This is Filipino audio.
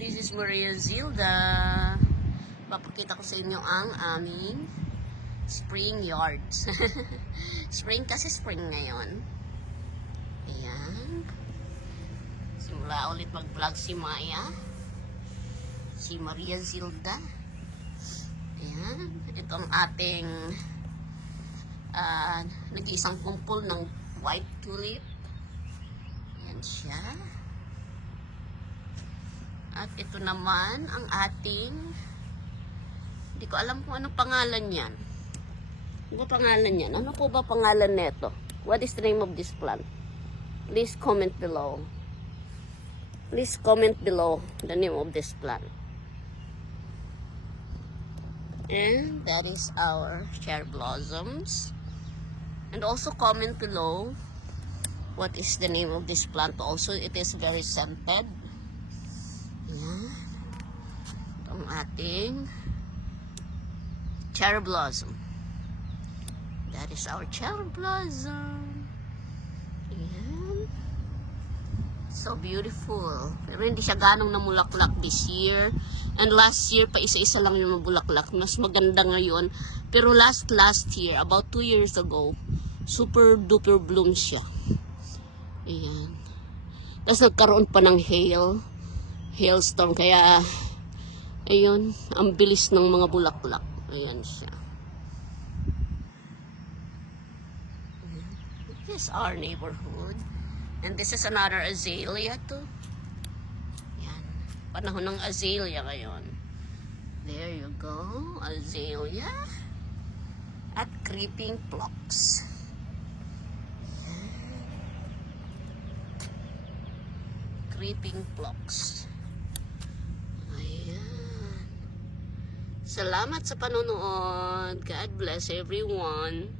this is Maria Zilda. Papakita ko sa inyo ang aming spring yards. Spring kasi spring ngayon. Ayan. Simula ulit mag-vlog si Maya. Si Maria Zilda. Ayan. Ito ang ating nag-iisang kumpol ng white tulip. Ayan siya. At ito naman ang ating, hindi ko alam kung ano pangalan yan. Ano pangalan yan? Ano po ba pangalan nito? What is the name of this plant? Please comment below. Please comment below the name of this plant. And that is our cherry blossoms. And also comment below what is the name of this plant. Also, it is very scented. Ayan. Itong ating cherry blossom. That is our cherry blossom. Ayan. So beautiful. Pero hindi siya ganong namulaklak this year. And last year pa isa-isa lang yung mabulaklak. Mas maganda ngayon. Pero last year, about 2 years ago, super duper bloom siya. Ayan. Tapos nagkaroon pa ng hailstorm, kaya ayun, ang bilis ng mga bulaklak. Ayan siya. This is our neighborhood. And this is another azalea too. Ayan. Panahon ng azalea ngayon. There you go. Azalea. At creeping phlox. Creeping phlox. Ayan. Salamat sa panonood. God bless everyone.